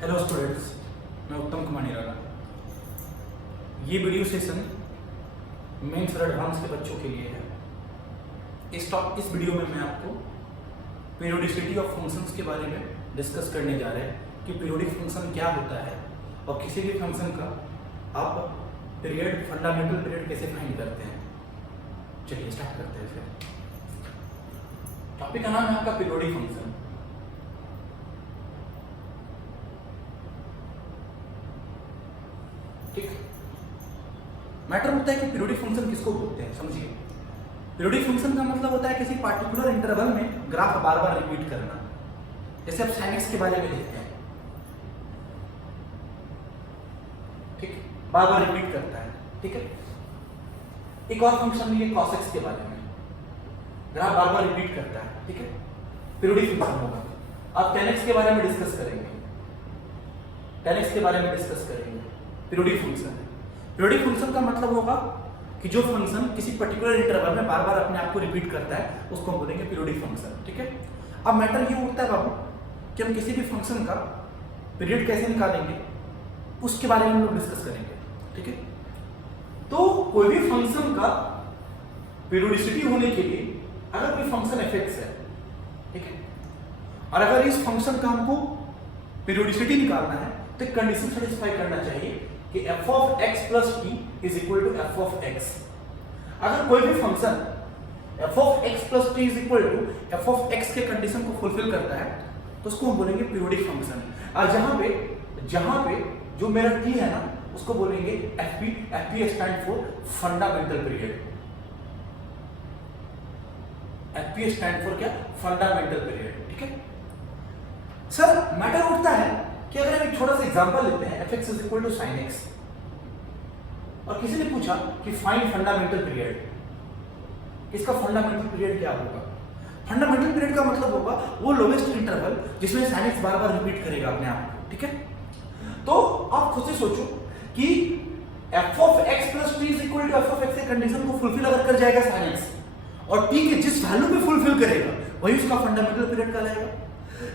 Hello students, मैं उत्तम कुमार निराला। ये वीडियो सेशन मेंस और एडवांस के बच्चों के लिए है। इस वीडियो में मैं आपको पीरियोडिसिटी ऑफ फंक्शंस के बारे में डिस्कस करने जा रहे हैं कि पीरियोडिक फंक्शन क्या होता है और किसी भी फंक्शन का आप पीरियड, फंडामेंटल पीरियड कैसे फाइंड करते हैं। चलिए स्टार्ट करते हैं। फिर टॉपिक का नाम है आपका पीरियोडिक फंक्शन। ठीक, मैटर होता है कि पीरियोडिक फंक्शन किसको बोलते हैं। समझिए, पीरियोडिक फंक्शन का मतलब होता है किसी पार्टिकुलर इंटरवल में ग्राफ बार बार रिपीट करना। जैसे आप sin x के बारे में देखते हैं, ठीक, बार बार रिपीट करता है। ठीक है, एक और फंक्शन है cos x के बारे में, ग्राफ बार बार रिपीट करता है। ठीक है, पीरियोडिक फंक्शन होगा। आप tan x के बारे में डिस्कस करेंगे, tan x के बारे में डिस्कस करेंगे। पीरियोडिक फंक्शन है। पीरियोडिक फंक्शन का मतलब होगा कि जो फंक्शन किसी पर्टिकुलर इंटरवल में बार बार अपने आप को रिपीट करता है उसको हम बोलेंगे पीरियोडिक फंक्शन। ठीक है, अब मैटर ये उठता है बाबू कि हम किसी भी फंक्शन का पीरियड कैसे निकालेंगे, उसके बारे में हम लोग डिस्कस करेंगे। ठीक है, तो कोई भी फंक्शन का पीरियोडिसिटी होने के लिए अगर कोई फंक्शन एफ है, ठीक है, और अगर इस फंक्शन का हमको पीरियोडिसिटी निकालना है तो एक कंडीशन सेटिस्फाई करना चाहिए कि f of x plus t is equal to f of x। अगर कोई भी function f of x plus t is equal to f of x के कंडीशन को फुलफिल करता है तो उसको हम बोलेंगे पीरियोडिक फंक्शन। और जहां पे जो मेरा t है ना उसको बोलेंगे fp। fp stand for fundamental period. fp stand for क्या? Fundamental period. ठीक है सर, मैटर उठता है कि अगर हम एक छोटा सा एग्जांपल लेते हैं fx is equal to sin x और किसी ने पूछा कि फाइंड फंडामेंटल पीरियड, इसका फंडामेंटल पीरियड क्या होगा? फंडामेंटल पीरियड का मतलब होगा वो लोवेस्ट इंटरवल जिसमें sin x बार बार रिपीट करेगा अपने आप को। ठीक है, तो आप खुद से सोचो कि f of x plus t is equal to f of x के कंडीशन को फुलफिल अगर कर जाएगा sin x और t के जिस वैल्यू पे फुलफिल करेगा वही उसका फंडामेंटल पीरियड कहलाएगा।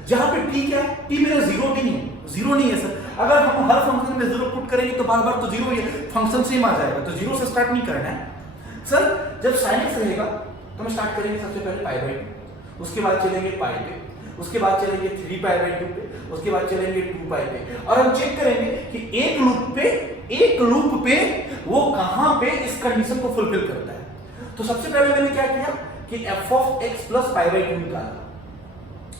जहां पे t क्या है? t मेरा जीरो भी नहीं, जीरो नहीं है सर। अगर हम हर फंक्शन में जीरो पुट करेंगे तो बार बार तो जीरो ही है, फंक्शन सेम आ जाएगा, तो जीरो से स्टार्ट नहीं करना है सर। जब sin x रहेगा तो हम स्टार्ट करेंगे सबसे पहले पाई बाई 2, उसके बाद चलेंगे पाई पे, उसके बाद चलेंगे 3 पाई बाई 2 पे, उसके बाद चलेंगे 2 पाई पे, और हम चेक करेंगे कि एक लूप पे वो कहां पे इस कंडीशन को फुलफिल करता है। तो सबसे पहले मैंने क्या किया कि f of x plus pi by 2 निकाला।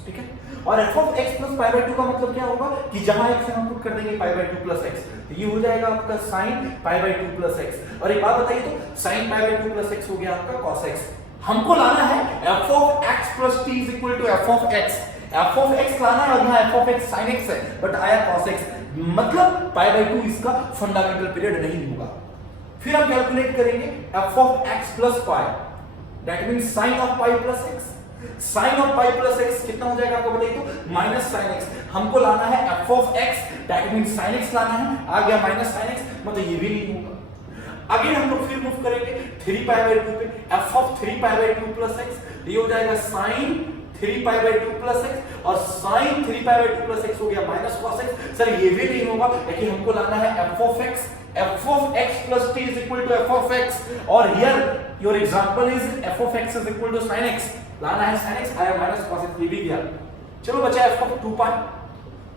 ठीक है, और f of x plus pi by 2 का मतलब क्या होगा कि जहां x हम पुट कर देंगे पाई बाई 2 प्लस x, तो ये हो जाएगा आपका sin pi by 2 plus x। और एक बात बताइए, तो sin pi by 2 plus x हो गया आपका cos x। हमको लाना है f of x plus t is equal to f of x। f of x लाना है और यहाँ f of x sin x है, बट आया cos x, मतलब पाई बाई 2 इसका फंडामेंटल पीरियड नहीं होगा। फिर हम कैलकुलेट करेंगे f of x plus pi, that means sin of pi plus x। sin of pi plus x कितना हो जाएगा आपको बताइए तो माइनस sin x। हमको लाना है f of x, that means sin x लाना है, आ गया माइनस sin x, मतलब ये भी नहीं होगा। अगेन हम लोग फिर मूव करेंगे 3 पाई बाई 2 पे, f of 3 pi by 2 plus x, ये हो जाएगा sin 3 pi by 2 plus x, और sin 3 pi by 2 plus x हो गया माइनस cos x। सर ये भी नहीं होगा, लेकिन हमको लाना है f of x। f of x plus t is equal to f of x, और here your example is f of x is equal to sin x। लाना है sin x, आया माइनस cos x, ये भी गया। चलो बचा f of 2 पाई,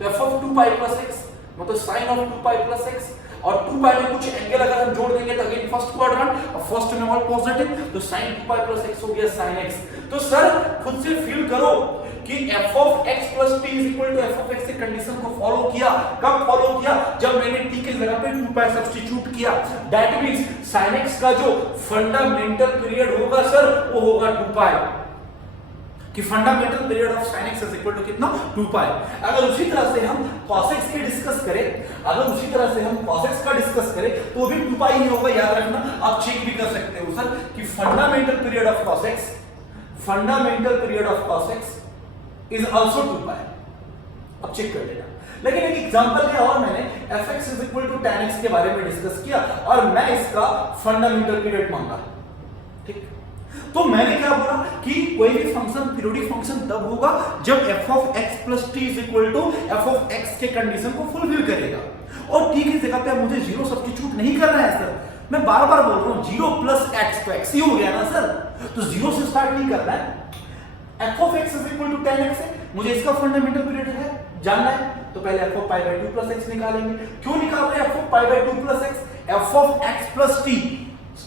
तो f of 2 pi plus x मतलब sin of 2 pi plus x, और 2 पाई में कुछ एंगल अगर हम जोड़ देंगे तो अगेन फर्स्ट क्वाड्रेंट, और फर्स्ट में ऑल पॉजिटिव, तो sin 2 पाई प्लस x हो गया sin x। तो सर खुद से फील करो कि f of x plus t is equal to f of x के कंडीशन को फॉलो किया। कब फॉलो किया? जब मैंने t के जगह पे 2 पाई सब्स्टिट्यूट किया। दैट मींस sin x का जो फंडामेंटल पीरियड होगा सर वो होगा 2 पाई, कि fundamental period of sin x is equal to कितना? 2 पाई। अगर उसी तरह से हम cos x के डिस्कस करें, अगर उसी तरह से हम cos x का डिस्कस करें तो भी 2 पाई ही होगा, याद रखना। आप चेक भी कर सकते हो सर कि fundamental period of cos x, fundamental period of cos x is also 2 पाई। अब चेक कर लेना। लेकिन एक एग्जांपल लिया और मैंने fx is equal to tan x के बारे में डिस्कस किया और मैं इसका फंडामेंटल पीरियड मांगा। ठीक, तो मैंने क्या बोला कि कोई भी फंक्शन पीरियोडिक फंक्शन तब होगा जब f of x plus t is equal to f of x के कंडीशन को फुलफिल करेगा। और t की जगह पे मुझे जीरो सब्स्टिट्यूट नहीं करना है सर, मैं बार बार बोल रहा हूं जीरो प्लस एक्स तो x ही हो गया ना सर, तो जीरो से स्टार्ट नहीं करना है। f of x is equal to 10x है, मुझे इसका फंडामेंटल पीरियड है जानना है, तो पहले f of pi by 2 plus x निकालेंगे। क्यों निकाल रहे हैं f of pi by 2 plus x? f of x plus t,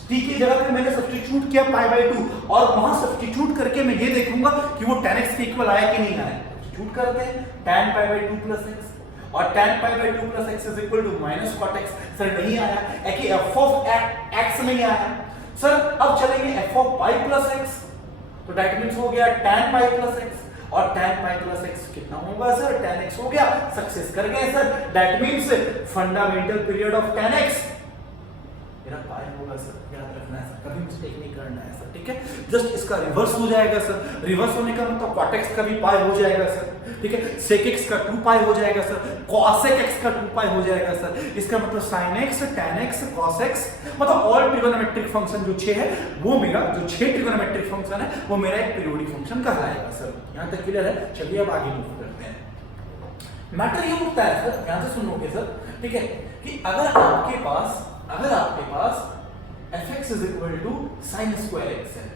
t की जगह पे मैंने सब्स्टिट्यूट किया पाई बाय 2, और वहां सब्स्टिट्यूट करके मैं ये देखूंगा कि वो 10x के इक्वल आया कि नहीं आया। सब्स्टिट्यूट करते हैं tan pi by 2 plus x, और tan pi by 2 plus x is equal to minus cot x। Sir नहीं आया है कि f ऑफ x नहीं आया सर। अब चलेंगे f of pi plus x, तो दैट मींस हो गया tan पाई प्लस x, और tan पाई प्लस x कितना होगा सर? tan x हो गया, सक्सेस कर गए sir. That means fundamental period of tan x मेरा पाई होगा सर, याद रखना है सर, कभी मिस्टेक नहीं करना है सर, ठीक है। जस्ट इसका रिवर्स हो जाएगा सर, रिवर्स होने का मतलब cot x का भी पाई हो जाएगा सर, ठीक है। sec x का 2 पाई हो जाएगा सर, cosec x का 2 पाई हो जाएगा सर। इसका मतलब sin x, tan x, cos x, मतलब ऑल ट्रिगोनोमेट्रिक फंक्शन जो 6 है वो मेरा, जो 6 ट्रिगोनोमेट्रिक फंक्शन है वो मेरा एक पीरियोडिक फंक्शन कहलाएगा सर। यहां तक क्लियर है? चलिए अब आगे मूव करते हैं। मैटर ये होता है सर, ध्यान से सुनोगे सर, ठीक है, कि अगर आपके पास fx is equal to sine square x है,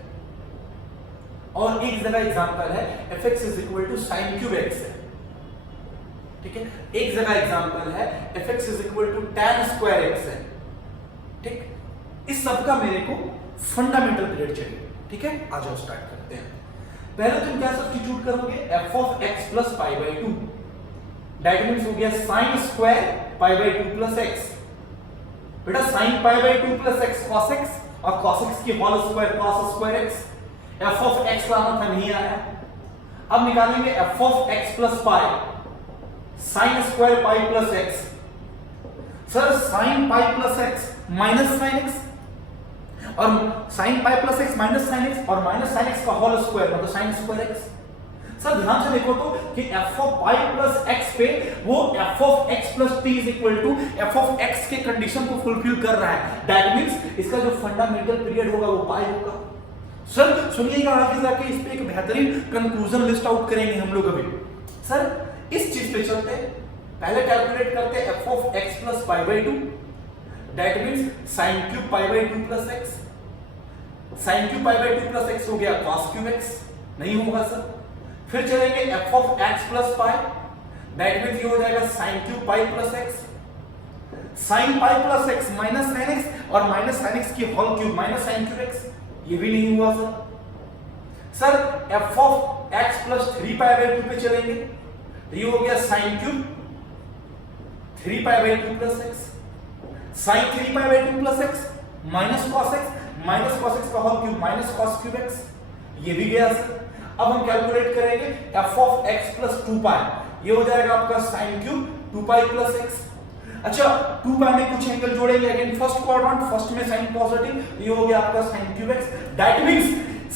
और एक जगह एग्जांपल है fx is equal to sine cube x है, ठीक है। एक जगह एग्जांपल है fx is equal to tan square x है, ठीक। इस सब का मेरे को फंडामेंटल पीरियड चाहिए, ठीक है। आ जाओ स्टार्ट करते हैं। पहले तुम क्या सब्स्टिट्यूट करोगे? f of x plus pi by 2, that means हो गया sine square pi by 2 plus x। बेटा sin pi by 2 plus x cos x, और cos x की whole square cos square x। f of x लाना था, नहीं आया। अब निकालेंगे f of x plus pi, sin square pi plus x। Sir sin pi plus x minus sin x, और sin पाई plus x minus sin x, और minus sin x का whole square मतलब sin स्क्वायर x। सर ध्यान से देखो तो कि f of pi plus x पे वो f of x plus t is equal to f of x के कंडीशन को फुलफिल कर रहा है। दैट मींस इसका जो फंडामेंटल पीरियड होगा वो पाई होगा। सर सुनिएगा, आगे जाके इस पे एक बेहतरीन कंक्लूजन लिस्ट आउट करेंगे हम लोग अभी। सर इस चीज पे चलते, पहले कैलकुलेट करते f of x plus pi by 2, that means sin cube pi by 2 plus x। sin cube pi by 2 plus x हो गया cos क्यूब x, नहीं होगा सर। फिर चलेंगे f of x plus pi, that means ये हो जाएगा sin cube pi plus x। sin पाई plus x minus sin x, और माइनस sin x की whole cube minus sin cube x, ये भी नहीं हुआ sir. Sir f of x plus 3 pi by 2 पे चलेंगे, तो ये हो गया sin cube 3 pi by 2 plus x, sin 3 pi by 2 plus x minus cos x का whole cube minus cos cube x, ये भी गया सर। अब हम कैलकुलेट करेंगे f of x plus 2 pi, ये हो जाएगा आपका sin cube 2 pi plus x। अच्छा 2 पाई में कुछ एंगल जोड़ेंगे, अगेन फर्स्ट क्वाड्रेंट, फर्स्ट में साइन पॉजिटिव, ये हो गया आपका sin cube x। That means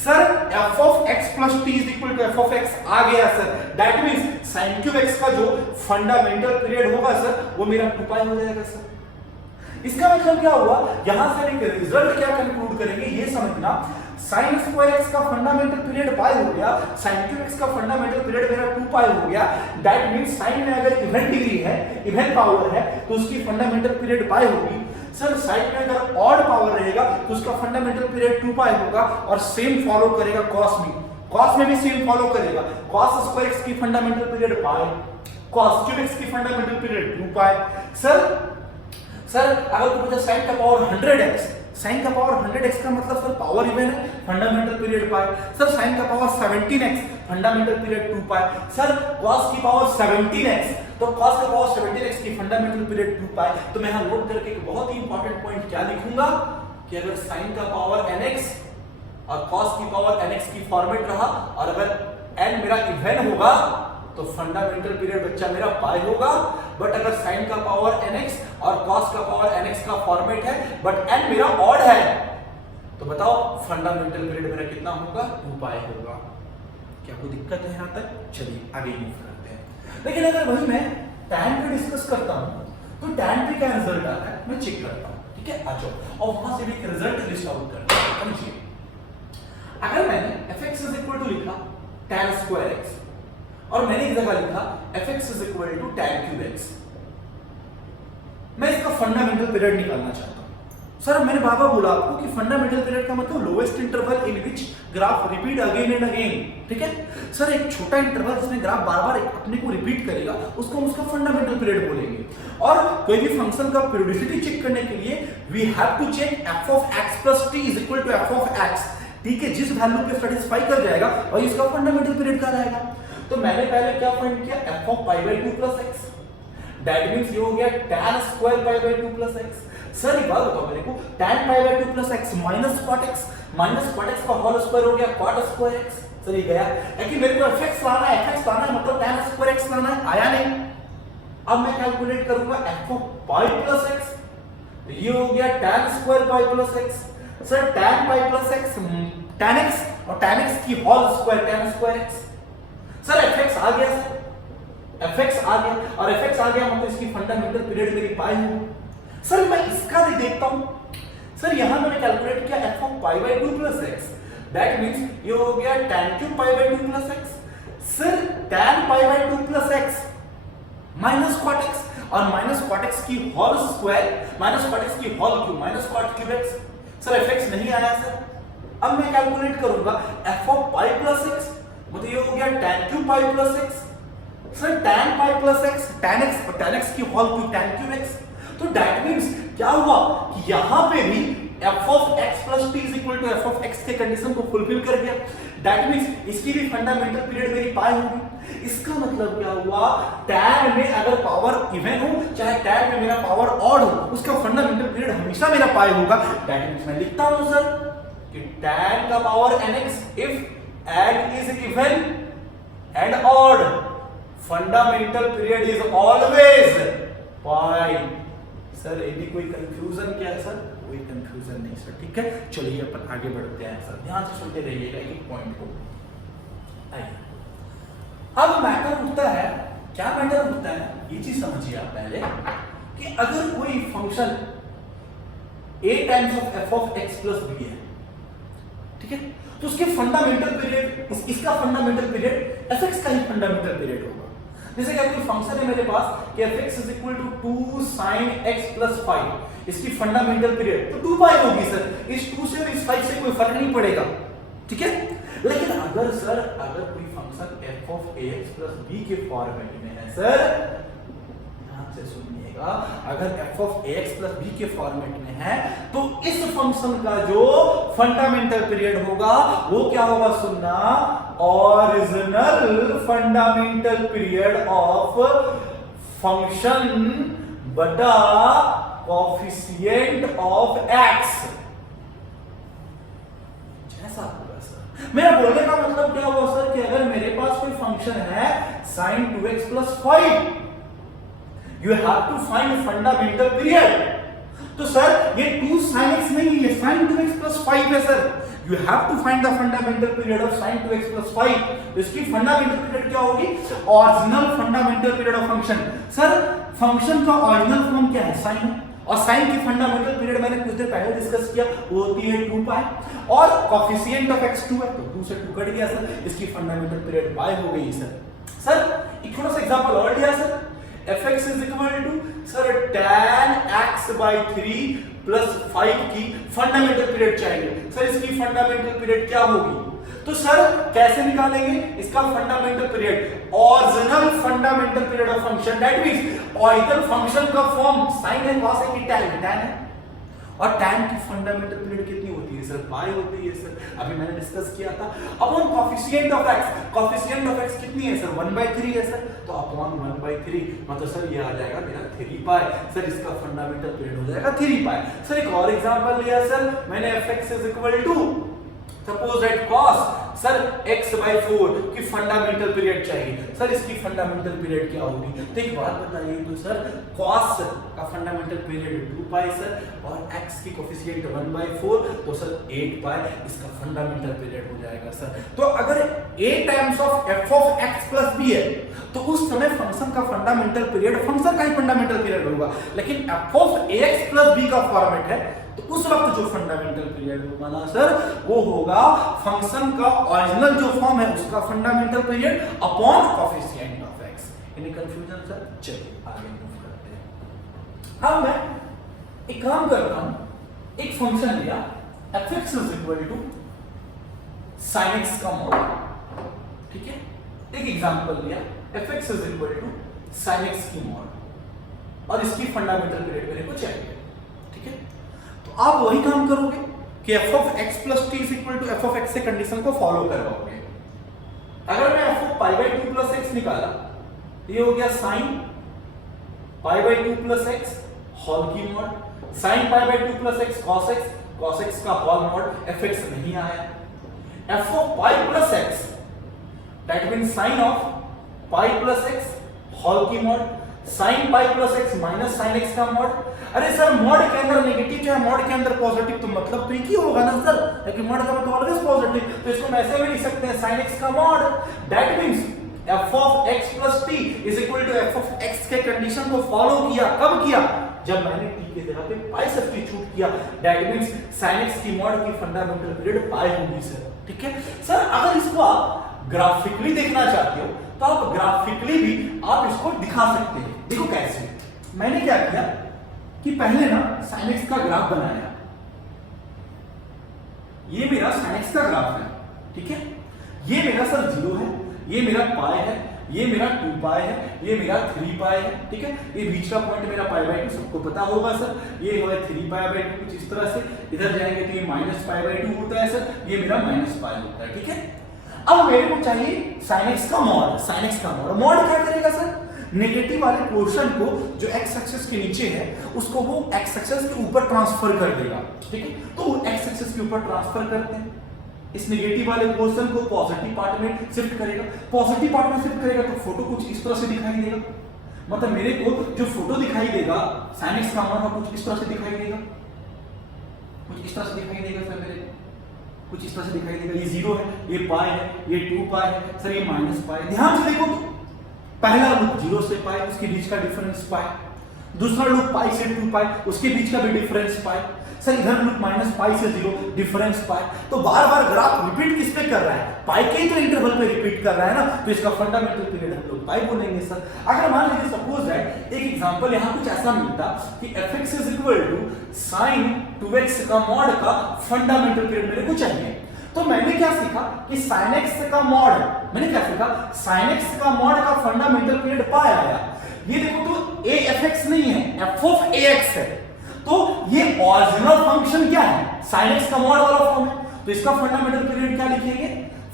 sir f of x plus t is equal to f of x आ गया sir. That means sin cube x का जो फंडामेंटल पीरियड होगा सर वो मेरा 2 पाई हो जाएगा सर। इसका मतलब क्या हुआ, यहां से एक रिजल्ट क्या कंक्लूड करेंगे ये समझना, sin स्क्वायर x का फंडामेंटल पीरियड पाई हो गया, sin क्यूब x का फंडामेंटल पीरियड मेरा 2 पाई हो गया। दैट मींस sin में अगर इवन डिग्री है, इवन पावर है, तो उसकी फंडामेंटल पीरियड पाई होगी। सर sin में अगर ऑड पावर रहेगा तो उसका फंडामेंटल पीरियड 2 पाई होगा, और सेम फॉलो करेगा cos में भी सेम फॉलो करेगा। cos स्क्वायर x की फंडामेंटल पीरियड पाई, cos क्यूब x की फंडामेंटल पीरियड 2 पाई। सर अगर तुम पूछा sin का पावर 100x, sin का पावर 100x का मतलब सर पावर इवन है, फंडामेंटल पीरियड पाई। सर sin का पावर 17x, फंडामेंटल पीरियड 2 पाई। सर cos की पावर 17x, तो cos का पावर 17x की फंडामेंटल पीरियड 2 पाई। तो मैं यहां नोट करके एक बहुत ही इंपॉर्टेंट पॉइंट क्या लिखूंगा कि अगर sin का पावर nx और cos की पावर nx की फॉर्मेट रहा, और अगर n मेरा इवन होगा तो फंडामेंटल पीरियड बच्चा मेरा पाई होगा। बट अगर sin का पावर nx और cos का पावर nx का फॉर्मेट है बट n मेरा ऑड है, तो बताओ फंडामेंटल पीरियड मेरा कितना होगा? 2 पाई होगा। क्या कोई दिक्कत है यहां तक? चलिए आगे मूव करते हैं। लेकिन अगर वही मैं tan पे डिस्कस करता हूं तो tan पे क्या रिजल्ट आता है मैं चेक करता हूं, ठीक है। आ जाओ और वहां से भी एक रिजल्ट लिस्ट आउट करते हैं। समझिए अगर मैंने fx इज इक्वल टू लिखा tan स्क्वायर x और मैंने एक जगह लिखा fx is equal to tan cube x, मैं इसका फंडामेंटल पीरियड निकालना चाहता हूं। सर मैंने बाबा बोला आपको कि फंडामेंटल पीरियड का मतलब lowest interval in which graph repeat again and again, ठीक है सर। एक छोटा इंटरवल जिसमें ग्राफ बार बार अपने को रिपीट करेगा उसको हम उसका फंडामेंटल पीरियड बोलेंगे। और कोई भी फंक्शन का पीरियोडिसिटी चेक करने के लिए we have to check f of x plus t is equal to f of x, ठीक है। जिस वैल्यू पे सेटिस्फाई कर जाएगा और इसका फंडामेंटल पीरियड का रहेगा। तो मैंने पहले क्या फाइंड किया f of pi by 2 plus x, that means ये हो गया tan square pi by 2 plus x। Sir एक बात बताओ मेरे को, tan pi by 2 plus x minus cot x का होल स्क्वायर हो गया cot स्क्वायर x। सर ये गया है कि मेरे को fx लाना है, fx लाना है मतलब tan स्क्वायर x लाना है, आया नहीं। अब मैं कैलकुलेट करूंगा f of pi plus x, ये हो गया tan square pi plus x। सर tan pi plus x tan x और tan x की whole square tan square x। Sir fx आ गया, सर fx आ गया और fx आ गया मतलब इसकी फंडामेंटल पीरियड मेरी पाई है। सर मैं इसका भी देखता हूं। सर यहां मैंने कैलकुलेट किया f of pi by 2 plus x, that means ये हो गया tan cube pi by 2 plus x। सर tan pi by 2 plus x minus cot x और माइनस cot x की whole square minus cot x की whole cube minus cot cube x। Sir fx नहीं आया sir. अब मैं calculate करूंगा f of pi plus x, मतलब ये हो गया tan cube pi plus x। सर tan pi plus x tan x और tan x की whole cube tan cube x। तो दैट मींस क्या हुआ कि यहां पे भी f of x plus t is equal to f of x के कंडीशन को फुलफिल कर गया। दैट मींस इसकी भी फंडामेंटल पीरियड मेरी पाई होगी। इसका मतलब क्या हुआ, tan में अगर पावर इवन हो चाहे tan में मेरा पावर ऑड हो, उसका फंडामेंटल पीरियड हमेशा मेरा पाई होगा। दैट मींस मैं लिखता हूं सर कि tan का power nx if and is even and odd, fundamental period is always pi. Sir यदि कोई कंफ्यूजन क्या है सर? कोई कंफ्यूजन नहीं सर, ठीक है। चलिए अपन आगे बढ़ते हैं सर, ध्यान से सुनते रहिएगा एक पॉइंट को। आइए अब मैटर उठता है, क्या मैटर उठता है ये चीज समझिए आप पहले कि अगर कोई function a times of f of x plus b है, ठीक है, तो उसके फंडामेंटल पीरियड इसका फंडामेंटल पीरियड fx का ही फंडामेंटल पीरियड होगा। जैसे कि कोई फंक्शन है मेरे पास कि fx is equal to 2 sin x plus 5, इसकी फंडामेंटल पीरियड तो 2 पाई होगी सर। इस 2 से और इस 5 से कोई फर्क नहीं पड़ेगा, ठीक है। लेकिन अगर सर अगर कोई function f of ax plus b के फॉर्मेट में है सर, ध्यान से सुनिएगा, अगर f of ax plus b के फॉर्मेट में है तो इस फंक्शन का जो फंडामेंटल पीरियड होगा वो क्या होगा, सुनना, original fundamental period of function बटा कोफिशिएंट ऑफ x। जैसा होगा सर, मेरा बोलने का मतलब क्या हुआ सर कि अगर मेरे पास कोई फंक्शन है sin 2x plus 5, you have to find fundamental period। तो सर ये 2 sin x नहीं है, sin 2x plus 5 है sir. You have to find the fundamental period of sin 2x plus 5। तो इसकी फंडामेंटल पीरियड क्या होगी, original fundamental period of function. Sir function का ओरिजिनल फॉर्म क्या है, sin, और sin की फंडामेंटल पीरियड मैंने कुछ देर पहले डिस्कस किया, वो होती है 2 पाई, और कोफिशिएंट ऑफ x 2 है तो 2 से 2 कट गया सर, इसकी फंडामेंटल पीरियड पाई हो गई सर। सर एक थोड़ा सा एग्जांपल और लिया sir, fx is equal to sir tan x by 3 plus 5 की फंडामेंटल पीरियड चाहिए सर, इसकी फंडामेंटल पीरियड क्या होगी, तो सर कैसे निकालेंगे इसका fundamental period, original fundamental period of function. That means original function का फॉर्म sin है, वहां से कि tan है, और tan की फंडामेंटल पीरियड कितनी होती है सर, पाई होती है सर, अभी मैंने डिस्कस किया था। अपॉन कोफिशिएंट ऑफ x कितनी है सर, 1/3 है सर, तो अपॉन 1/3 मतलब सर ये आ जाएगा मेरा 3 पाई, सर इसका फंडामेंटल पीरियड हो जाएगा 3 पाई। सर एक और एग्जांपल लिया सर मैंने, fx is equal to suppose that cos sir x/4 की फंडामेंटल पीरियड चाहिए सर, इसकी फंडामेंटल पीरियड क्या होगी, तो एक बात बताइए तो सर cos का फंडामेंटल पीरियड 2 पाई सर, और x की कोफिशिएंट 1/4 तो सर 8 पाई, इसका फंडामेंटल पीरियड हो जाएगा सर। तो अगर a times of f of x plus b है तो उस समय फंक्शन का फंडामेंटल पीरियड फंक्शन का ही फंडामेंटल पीरियड होगा, लेकिन f of ax plus b का फॉर्मेट है, तो उस वक्त जो फंडामेंटल पीरियड होगा ना सर, वो होगा फंक्शन का ओरिजिनल जो फॉर्म है उसका fundamental period upon coefficient of x। Any confusion sir? चलिए आगे मूव करते हैं। अब मैं एक काम करता हूं, एक फंक्शन लिया fx is equal to sin x का मॉड, ठीक है, एक एग्जांपल लिया fx is equal to sin x की मॉड और इसकी फंडामेंटल पीरियड मेरे को चाहिए, ठीक है। तो आप वही काम करोगे कि f of x plus t is equal to f of x से कंडीशन को फॉलो करवाओगे। अगर मैं f of pi by 2 plus x निकाला, ये हो गया sin pi by 2 plus x whole की mod, sin pi by 2 plus x cos x का होल मॉड, fx नहीं आया। f of pi plus x that means sin of pi plus x whole की mod, sin pi plus x minus sin x का mod. अरे sir mod के अंदर negative चाहे mod के अंदर पॉजिटिव, तो मतलब तो एक ही होगा ना सर, क्योंकि मॉड का मतलब ऑलवेज पॉजिटिव, तो इसको हम ऐसे भी लिख सकते हैं sin x का mod, that means f of x plus t is equal to f of x के कंडीशन को फॉलो किया। कब किया? जब मैंने t के जगह पे पाई सब्स्टिट्यूट किया, दैट मींस sin x की मॉड की फंडामेंटल पीरियड पाई होगी सर, ठीक है सर। अगर इसको आप ग्राफिकली देखना चाहते हो तो आप ग्राफिकली भी आप इसको दिखा सकते हैं। देखो कैसे, मैंने क्या किया कि पहले ना sin x का ग्राफ बनाया, ये मेरा sin x का ग्राफ है, ठीक है, ये मेरा सर 0 है, ये मेरा पाई है, ये मेरा 2 पाई है, ये मेरा 3 पाई है, ठीक है, ये बीच का पॉइंट मेरा पाई बाय 2 सबको पता होगा सर, ये होगा 3 पाई बाय 2 कुछ इस तरह से, इधर जाएंगे तो ये माइनस पाई बाय 2 होता है सर, ये मेरा माइनस पाई होता है, ठीक है। अब मेरे को चाहिए sin x का मॉड, sin x का मॉड क्या करेगा सर, नेगेटिव वाले पोर्शन को जो x एक्सिस के नीचे है उसको वो x एक्सिस के ऊपर ट्रांसफर कर देगा, ठीक है, तो x एक्सिस के ऊपर ट्रांसफर करते हैं, इस नेगेटिव वाले पोर्शन को पॉजिटिव पार्ट में शिफ्ट करेगा, पॉजिटिव पार्ट में शिफ्ट करेगा तो फोटो कुछ इस तरह से दिखाई देगा, मतलब मेरे को जो फोटो दिखाई देगा sin x का मॉड कुछ इस तरह से दिखाई देगा, कुछ इस तरह से दिखाई देगा सर, मेरे कुछ इस तरह से दिखाई देगा, ये 0 है, ये पाई है, ये 2 पाई है सर, ये माइनस पाई। ध्यान से देखो तो पहला लूप 0 से पाई उसके बीच का डिफरेंस पाई, दूसरा लूप पाई से 2 पाई उसके बीच का भी डिफरेंस पाई, सर इधर लूप माइनस पाई से 0 डिफरेंस पाई। तो बार बार ग्राफ रिपीट किस पे कर रहा है, पाई के ही तो इंटरवल पे रिपीट कर रहा है ना, तो इसका फंडामेंटल पीरियड हम लोग पाई बोलेंगे सर। अगर मान लीजिए सपोज दैट एक एग्जांपल यहां कुछ ऐसा मिलता कि fx is equal to sin 2x का मॉड का फंडामेंटल पीरियड मेरे को चाहिए, तो मैंने क्या सीखा कि sin x का मॉड, मैंने क्या सीखा sin x का मॉड का फंडामेंटल पीरियड पाई आया। ये देखो तो a fx नहीं है, f of ax है, तो ये ओरिजिनल फंक्शन क्या है, sin x का मॉड वाला फॉर्म है, तो इसका फंडामेंटल पीरियड क्या लिखेंगे,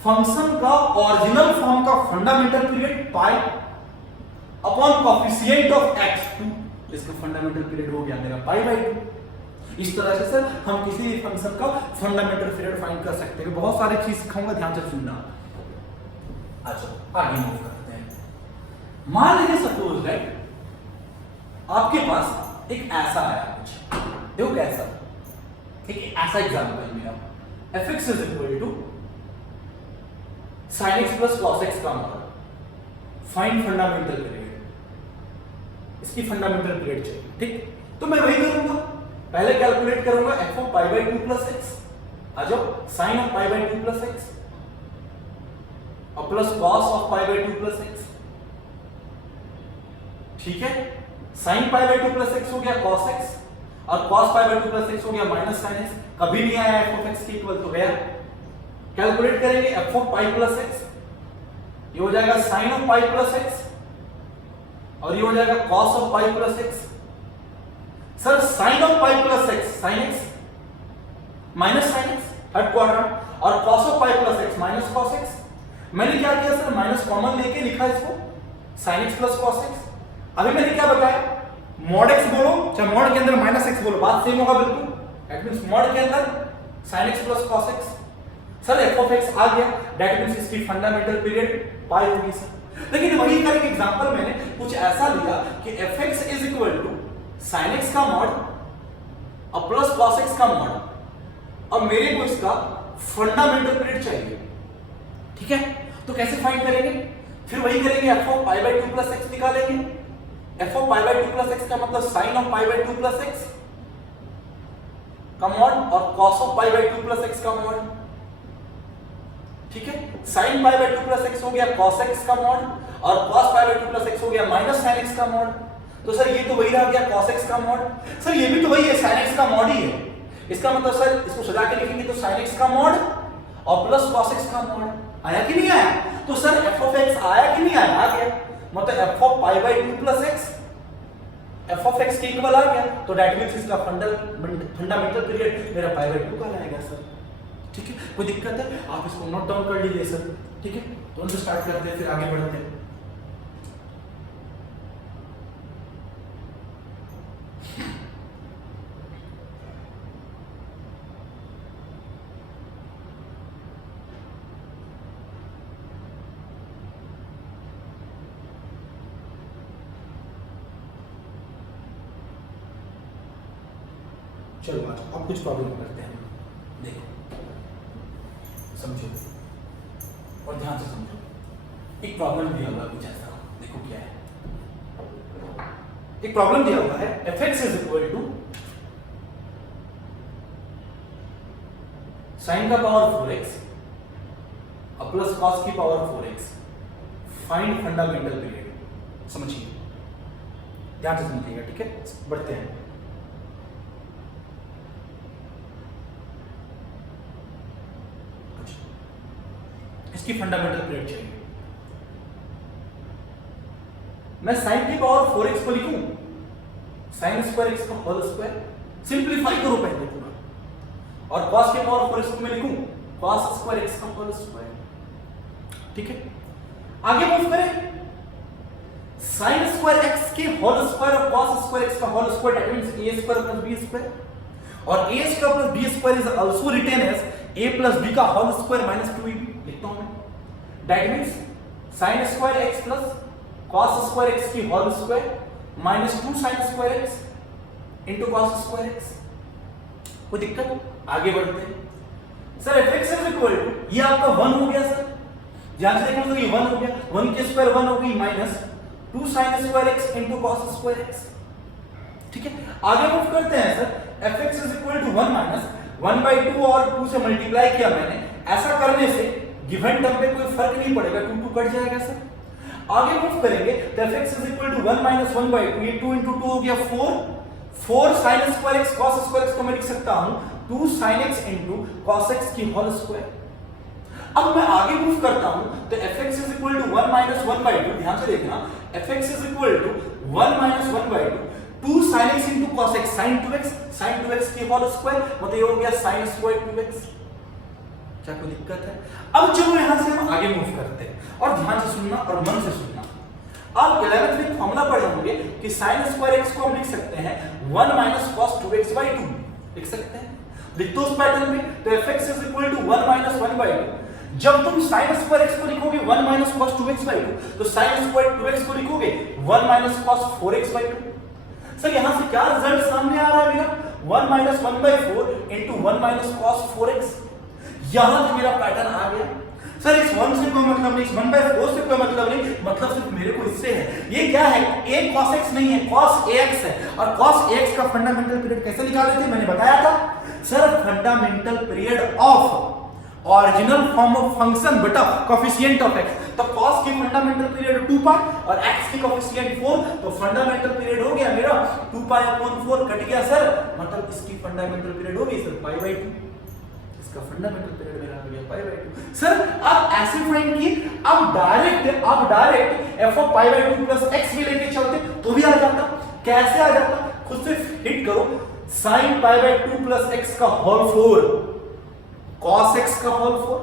फंक्शन का ओरिजिनल फॉर्म का fundamental period pi upon coefficient of x2, इसका फंडामेंटल पीरियड हो गया मेरा पाई बाय 2। इस तरह से सर हम किसी भी फंक्शन का फंडामेंटल पीरियड फाइंड कर सकते हैं। बहुत सारी चीज सिखाऊंगा, ध्यान से सुनना। अच्छा आगे मूव करते हैं। मान लीजिए सपोज दैट आपके पास एक ऐसा आया कुछ, देखो कैसा, एक ऐसा एग्जांपल मेरा fx is equal to sin x plus cos x का मॉड, फाइंड फंडामेंटल पीरियड, इसकी फंडामेंटल पीरियड चाहिए, ठीक। तो मैं वही करूंगा, पहले कैलकुलेट करूंगा f of pi by 2 plus x, आ जाओ sin of pi by 2 plus x और plus cos of pi by 2 plus x, ठीक है, sin pi by 2 plus x हो गया cos x और cos pi by 2 plus x हो गया minus sin x, कभी नहीं आया f ऑफ x के इक्वल, तो गया। कैलकुलेट करेंगे f of pi plus x, ये हो जाएगा sin of pi plus x और ये हो जाएगा cos of pi plus x। Sir sin of pi plus x sin x minus sin x third quadrant और cos of pi plus x minus cos x। मैंने क्या किया sir, minus common लेके लिखा इसको sin x plus cos x। अभी मैंने क्या बताया, मॉड x बोलो चाहे मॉड के अंदर माइनस x बोलो, बात सेम होगा बिल्कुल, दैट मींस मॉड के अंदर sin x plus cos x। Sir f of x आ गया, दैट मींस इसकी फंडामेंटल पीरियड पाई होगी सर। लेकिन वही का एक एग्जांपल मैंने कुछ ऐसा लिया कि fx is equal to sin x का मॉड और प्लस cos x का मॉड और मेरे को इसका फंडामेंटल पीरियड चाहिए, ठीक है। तो कैसे फाइंड करेंगे, फिर वही करेंगे f of pi by 2 plus x निकालेंगे, of pi by two plus x का मतलब sine of pi by two plus x का मॉड और cos of pi by two plus x का मॉड, ठीक है। Sine pi by two plus x हो गया कॉस एक्स का मॉड और cos pi by two plus x हो गया माइनस साइन एक्स का मॉड। तो सर ये तो वही रह गया कॉस एक्स का मॉड, सर ये भी तो वही है साइन एक्स का मॉड ही है। इसका मतलब सर इसको सजा के लिखेंगे तो साइन एक्स का मॉड और प्लस कॉस एक्स का मॉड। आया कि नहीं आया? तो सर एफ ऑफ एक्स आया कि नहीं आया? आ गया। मतलब F of pi by two plus x F of x के इक्वल आ गया, तो दैट मींस इसका फंडामेंटल पीरियड मेरा पाई बाई टू का आएगा सर, ठीक है। कोई दिक्कत है? आप इसको नोट डाउन कर लीजिए सर, ठीक है। तो उनसे स्टार्ट करते हैं फिर आगे बढ़ते हैं। चलो अब कुछ प्रॉब्लम करते हैं। देखो समझो और ध्यान से समझो। एक प्रॉब्लम दिया हुआ है कुछ ऐसा, देखो क्या है। एक प्रॉब्लम दिया हुआ है fx is equal to sine का पावर 4x और प्लस कॉस की power 4x। Find fundamental period. समझिए, ध्यान से समझिएगा, ठीक है। बढ़ते हैं। इसकी फंडामेंटल पीरियड चाहिए। मैं साइन की पावर 4x को लिखूं, साइन स्क्वायर एक्स का होल स्क्वायर, सिंपलीफाई करो पहले पूरा, और cos की पावर 4x को मैं लिखूं cos स्क्वायर एक्स का होल स्क्वायर, ठीक है। आगे मूव करें। साइन स्क्वायर एक्स के होल स्क्वायर और cos स्क्वायर एक्स का whole square, that means a square plus b square, और a square plus b square is also written as a plus b का whole square minus 2ab लिखता हूं मैं। That means sine square x plus cos square x की whole square minus 2 sine square x into cos square x. कोई दिक्कत? आगे बढ़ते हैं। Sir fx is equal to, ये आपका 1 हो गया सर, ध्यान से देखो तो ये 1 हो गया, 1 की स्क्वायर 1 हो गई minus 2 sine square x into cos square x, ठीक है। आगे मूव करते हैं sir. fx is equal to 1 minus 1/2 और 2 से मल्टीप्लाई किया मैंने। ऐसा करने से गिवन टर्म पे कोई फर्क नहीं पड़ेगा, 2 कट जाएगा सर। आगे मूव करेंगे तो fx is equal to 1 minus 1/2, ये 2 into 2 हो गया 4 sin square x cos square x को मैं लिख सकता हूं 2 sin x into cos x की होल स्क्वायर। अब मैं आगे मूव करता हूं तो fx is equal to 1 minus 1/2, ध्यान से देखना, fx is equal to 1 minus 1/2 2 sin x into cos x sin 2x की होल स्क्वायर, मतलब ये हो गया sin स्क्वायर 2x। क्या कोई दिक्कत है? अब चलो यहां से हम आगे मूव करते हैं, और ध्यान से सुनना और मन से सुनना। आप 11th में फॉर्मूला पढ़े होंगे कि sin स्क्वायर x को हम लिख सकते हैं 1 माइनस cos 2x/2, लिख सकते हैं। लिख दो उस पैटर्न में, तो fx is equal to 1 minus 1/2। जब तुम sin स्क्वायर x को लिखोगे 1 माइनस cos 2x/2, तो sin स्क्वायर 2x को लिखोगे 1 माइनस cos 4x/2। सर यहां से क्या रिजल्ट सामने आ रहा है मेरा? 1 minus 1/4 into 1 minus cos 4x। यहां से मेरा पैटर्न आ गया। सर इस 1 से कोई मतलब नहीं, इस 1/4 से कोई मतलब नहीं, मतलब सिर्फ मेरे को इससे है। ये क्या है? a cos x नहीं है, cos ax है। और cos ax का फंडामेंटल पीरियड कैसे निकाले थे मैंने बताया था sir, fundamental period of original form of function बटा कोएफिशिएंट ऑफ x। तो cos की फंडामेंटल पीरियड 2 पाई और x की कोएफिशिएंट 4, तो फंडामेंटल पीरियड हो गया मेरा 2 पाई अपॉन 4 कट गया सर, मतलब इसकी फंडामेंटल पीरियड हो गई सर π/2। इसका फंडामेंटल पीरियड मेरा हो गया π/2। सर आप ऐसे फाइंड किए, आप direct f of π/2 plus x भी लेके चलते तो भी आ जाता। कैसे आ जाता? खुद से हिट करो, sin π/2 प्लस x का होल 4 cos x का होल 4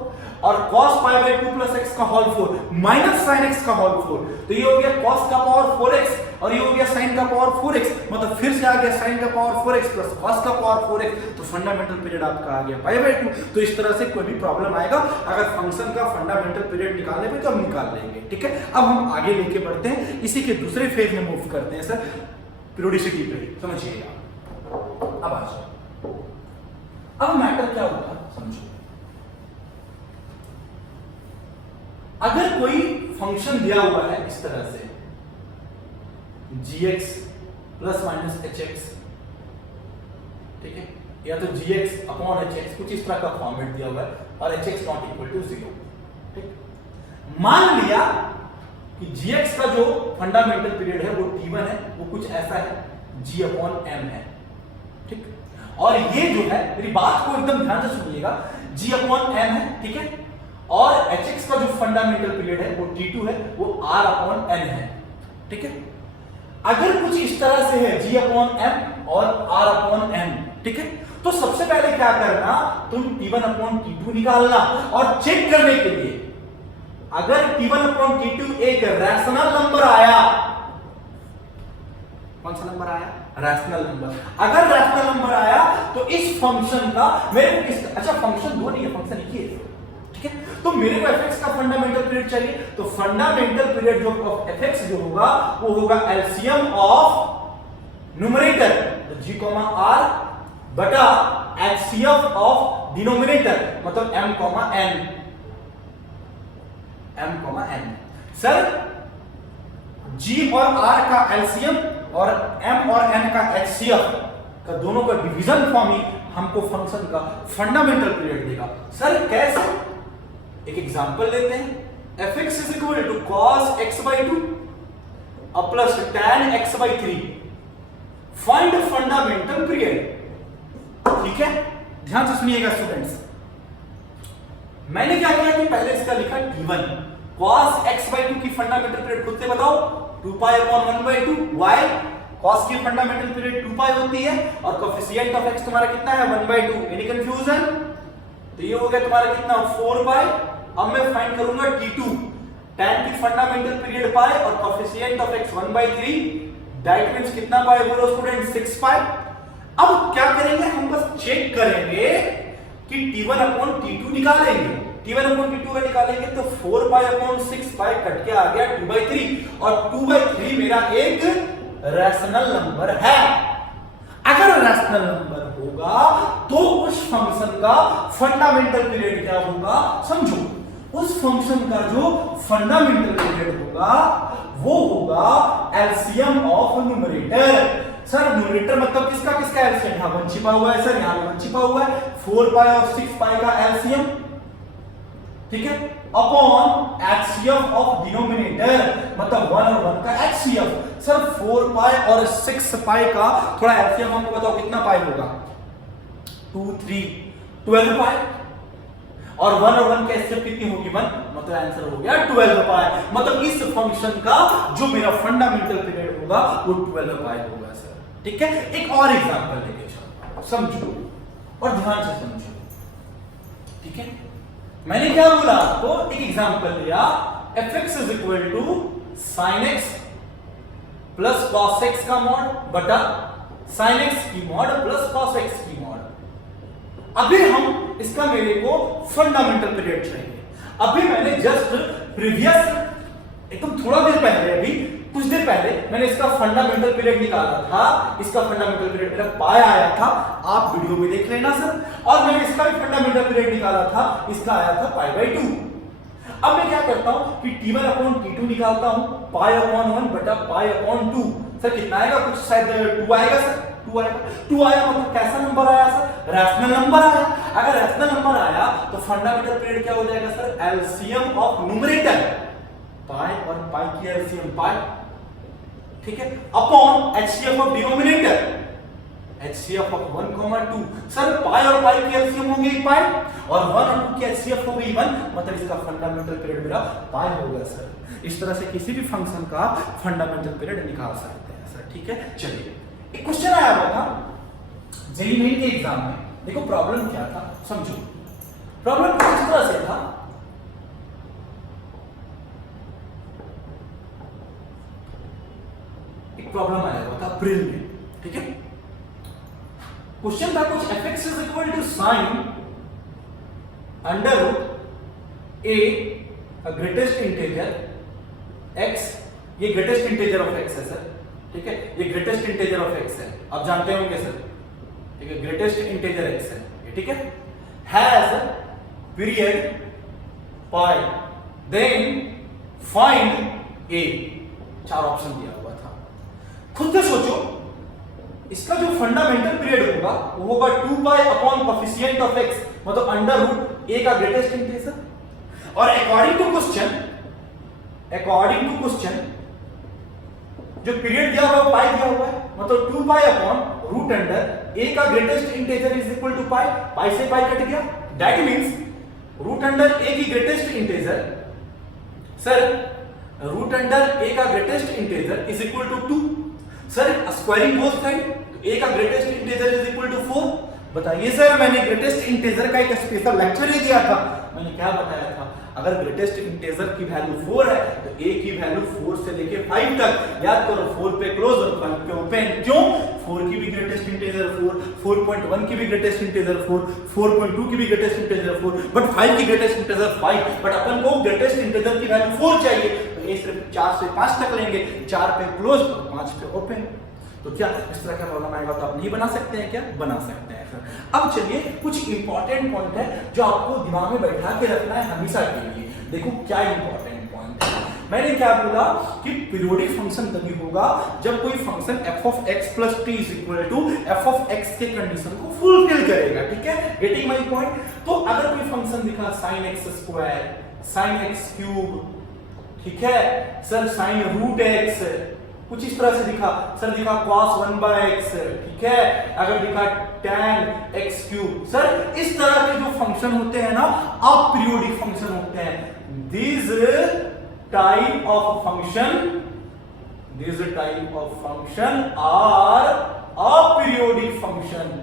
और cos π/2 प्लस x का होल 4 माइनस sin x का होल 4, तो ये हो गया cos का पावर 4x और ये हो गया sin का पावर 4x, मतलब फिर से आ गया sin का पावर 4x प्लस cos का पावर 4x, तो फंडामेंटल पीरियड आपका आ गया π/2। तो इस तरह से कोई भी प्रॉब्लम आएगा अगर फंक्शन का फंडामेंटल पीरियड निकालने पे तो हम निकाल लेंगे, ठीक है। अब हम आगे लेके बढ़ते हैं, इसी के दूसरे फेज में मूव करते हैं सर, पीरियोडिसिटी पे। समझिएगा, अब आ जाओ। अब मैटर क्या होगा समझो। अगर कोई फंक्शन दिया हुआ है इस तरह से, gx प्लस माइनस hx, ठीक है, या तो gx अपॉन hx, कुछ इस तरह का फॉर्मेट दिया हुआ है, और hx नॉट इक्वल टू 0, ठीक। मान लिया कि gx का जो फंडामेंटल पीरियड है वो t1 है, वो कुछ ऐसा है, g अपॉन m है, ठीक। और ये जो है, मेरी बात को एकदम ध्यान से सुनिएगा, g अपॉन m है, ठीक है, और hx का जो फंडामेंटल पीरियड है वो t2 है, वो r अपॉन n है, ठीक है। अगर कुछ इस तरह से है g अपॉन m और r अपॉन n, ठीक है, तो सबसे पहले क्या करना, तुम t1 अपॉन t2 निकालना, और चेक करने के लिए अगर t1 अपॉन t2 एक रैशनल नंबर आया, कौन सा नंबर आया, रैशनल नंबर, अगर रैशनल नंबर आया तो इस फंक्शन का मेरे को अच्छा फंक्शन दो नहीं है, फंक्शन एक ही है, ठीक है, तो मेरे को fx का फंडामेंटल पीरियड चाहिए, तो फंडामेंटल पीरियड जो ऑफ fx जो होगा वो होगा एलसीएम ऑफ न्यूमरेटर तो g r बटा एचसीएफ ऑफ डिनोमिनेटर मतलब m n। सर g और r का एलसीएम और m और n का एचसीएफ का दोनों का डिवीजन फॉर्म ही हमको फंक्शन का फंडामेंटल पीरियड देगा। सर कैसे, एक एग्जांपल लेते हैं, fx is equal to cos x/2 plus tan x/3, find fundamental period, ठीक है। ध्यान से सुनिएगा स्टूडेंट्स, मैंने क्या किया कि पहले इसका लिखा t1, cos x/2 की फंडामेंटल पीरियड खुद से बताओ, 2 पाई अपॉन 1/2, y cos की फंडामेंटल पीरियड 2 पाई होती है, और कोएफिशिएंट ऑफ x तुम्हारा कितना है 1/2, एनी कंफ्यूजन, तो ये हो गया तुम्हारा कितना 4 पाई। अब मैं फाइंड करूंगा t2, tan की फंडामेंटल पीरियड पाई और coefficient of x 1/3, that means कितना पाई बोलो स्टूडेंट 6 पाई। अब क्या करेंगे, हम बस चेक करेंगे कि t1 अपॉन t2 निकालेंगे, t1 अपॉन t2 का निकालेंगे तो 4 पाई अपॉन 6 पाई कट के आ गया 2/3, और 2/3 मेरा एक रैशनल नंबर है। अगर रैशनल नंबर होगा तो उस फंक्शन का फंडामेंटल पीरियड क्या होगा, समझो, उस फंक्शन का जो फंडामेंटल पीरियड होगा वो होगा LCM of numerator. Sir numerator मतलब किसका किसका एलसीएम, यहां 1 छिपा हुआ है सर, यहां 1 छिपा हुआ है, 4 पाई और 6 पाई का एलसीएम, ठीक है, अपॉन एचसीएफ ऑफ डिनोमिनेटर मतलब 1 और 1 का एचसीएफ। सर 4 पाई और 6 पाई का थोड़ा एचसीएफ हमको बताओ कितना पाई होगा, 2 3 12 पाई, और 1 और 1 का एचसीएफ कितनी होगी 1, मतलब आंसर हो गया 12 पाई। मतलब इस फंक्शन का जो मेरा फंडामेंटल पीरियड होगा वो 12 पाई होगा सर, ठीक है। एक और एग्जांपल लेके चलो, समझो और ध्यान से समझो, ठीक है। मैंने क्या बोला आपको, एक एग्जांपल लिया, fx is equal to sin x plus cos x का मॉड बटा sin x की मॉड प्लस cos x की मॉड। अभी हम इसका मेरे को फंडामेंटल पीरियड चाहिए। अभी मैंने जस्ट प्रीवियस एकदम थोड़ा देर पहले, अभी कुछ देर पहले मैंने इसका फंडामेंटल पीरियड निकाला था, इसका फंडामेंटल पीरियड मेरा पाई आया था, आप वीडियो में देख लेना सर, और मैंने इसका भी फंडामेंटल पीरियड निकाला था, इसका आया था π/2। अब मैं क्या करता हूं कि t1 अपॉन t2 निकालता हूं, पाई अपॉन 1 बटा पाई अपॉन 2। सर कितना आएगा, कुछ शायद 2 आएगा सर, 2 आएगा, 2 आया मतलब कैसा नंबर आया सर, रैशनल नंबर आया। अगर रैशनल नंबर आया तो फंडामेंटल पीरियड क्या हो जाएगा सर, एलसीएम ऑफ न्यूमरेटर, पाई और पाई की एलसीएम पाई, ठीक है, upon HCF of denominator, HCF of 1, 2। Sir पाई और पाई की एलसीएम हो गई पाई, और 1 और 2 की एचसीएफ हो गई 1, मतलब इसका फंडामेंटल पीरियड मेरा पाई हो गया सर। इस तरह से किसी भी फंक्शन का फंडामेंटल पीरियड निकाल सकते हैं सर, ठीक है। चलिए एक क्वेश्चन आया हुआ था जेईई मेन के एग्जाम में, देखो प्रॉब्लम क्या था, समझो। प्रॉब्लम कुछ इस तरह से था, एक प्रॉब्लम आया हुआ था अप्रैल में, ठीक है। क्वेश्चन था कुछ fx is equal to sine under root a greatest integer x, ये ग्रेटेस्ट इंटीजर ऑफ x है सर, ठीक है, ये ग्रेटेस्ट इंटीजर ऑफ x है, आप जानते होंगे सर, ठीक है, ग्रेटेस्ट इंटीजर x है ये, ठीक है, has period pi, then find a, 4 option दिया हुआ था। इसका जो फंडामेंटल पीरियड होगा वो होगा 2 pi upon coefficient of x, मतलब अंडर रूट a का ग्रेटेस्ट इंटीजर। और अकॉर्डिंग टू क्वेश्चन जो पीरियड दिया हुआ है पाई दिया हुआ है, मतलब 2 pi upon root under a का greatest integer is equal to pi, pi से पाई कट गया, that means root under a की greatest integer, sir root under a का greatest integer is equal to 2। Sir squaring both side, तो a का greatest integer is equal to 4। बताइए sir, मैंने greatest integer का एक special lecture ही दिया था, मैंने क्या बताया था, अगर ग्रेटेस्ट इंटीजर की वैल्यू 4 है तो a की वैल्यू 4 से लेके 5 तक, याद करो 4 पे क्लोज और 5 पे ओपन। क्यों? 4 की भी ग्रेटेस्ट इंटीजर 4, 4.1 की भी ग्रेटेस्ट इंटीजर 4, 4.2 की भी ग्रेटेस्ट इंटीजर 4, बट 5 की ग्रेटेस्ट इंटीजर 5, बट अपन को ग्रेटेस्ट इंटीजर की वैल्यू 4 चाहिए, तो a सिर्फ 4 से 5 तक लेंगे, 4 पे क्लोज और 5 पे ओपन। तो क्या इस तरह का प्रॉब्लम आएगा तो आप नहीं बना सकते हैं क्या? बना सकते हैं सर। अब चलिए कुछ इंपॉर्टेंट पॉइंट है जो आपको दिमाग में बैठा के रखना है हमेशा के लिए। देखो क्या इंपॉर्टेंट पॉइंट है, मैंने क्या बोला कि पीरियोडिक फंक्शन तभी होगा जब कोई function f of x plus t is equal to f of x के कंडीशन को फुलफिल करेगा, ठीक है, गेटिंग माय पॉइंट। तो अगर कोई फंक्शन दिखा sin x square, sin x cube, ठीक है सर, sin रूट x, कुछ इस तरह से दिखा, सर दिखा cos 1/x, ठीक है, अगर दिखा tan x क्यूब, सर इस तरह के जो फंक्शन होते हैं ना अपीरियोडिक फंक्शन होते हैं। This type of function are aperiodic function.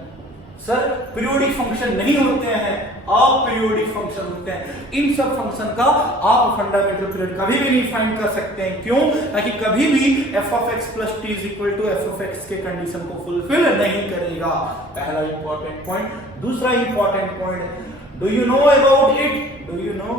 Sir periodic function नहीं होते हैं, अपीरियोडिक फंक्शन होते हैं। इन सब फंक्शन का आप फंडामेंटल पीरियड कभी भी नहीं फाइंड कर सकते हैं। क्यों? ताकि कभी भी f of x plus t is equal to f of x के कंडीशन को फुलफिल नहीं करेगा। पहला इंपॉर्टेंट पॉइंट। दूसरा important point, do you know about it? Do you know?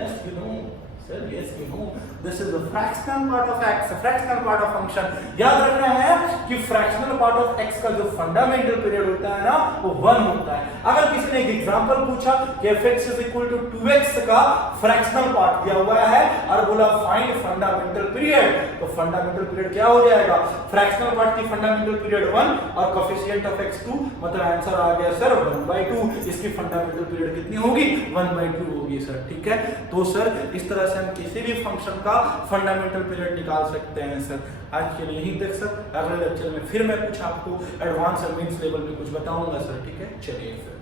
Yes you know sir, yes you know, this is the fractional part of x, fractional part of function। याद रखना है कि fractional part of x का जो fundamental period होता है ना वो 1 होता है। अगर किसी ने एक एग्जांपल पूछा कि fx is equal to 2x का फ्रैक्शनल पार्ट दिया हुआ है और बोला फाइंड फंडामेंटल पीरियड, तो फंडामेंटल पीरियड क्या हो जाएगा? फ्रैक्शनल पार्ट की फंडामेंटल पीरियड 1 और कोएफिशिएंट ऑफ x2, मतलब आंसर आ गया सर 1/2। इसकी फंडामेंटल पीरियड कितनी होगी? 1/2 होगी सर, ठीक है। तो सर इस तरह से हम किसी भी फंक्शन का फंडामेंटल पीरियड निकाल सकते हैं सर। आज के लिए यही देख सर, अगले लेक्चर में फिर मैं कुछ आपको एडवांस और मेंस लेवल में कुछ बताऊंगा सर, ठीक है। चलिए सर।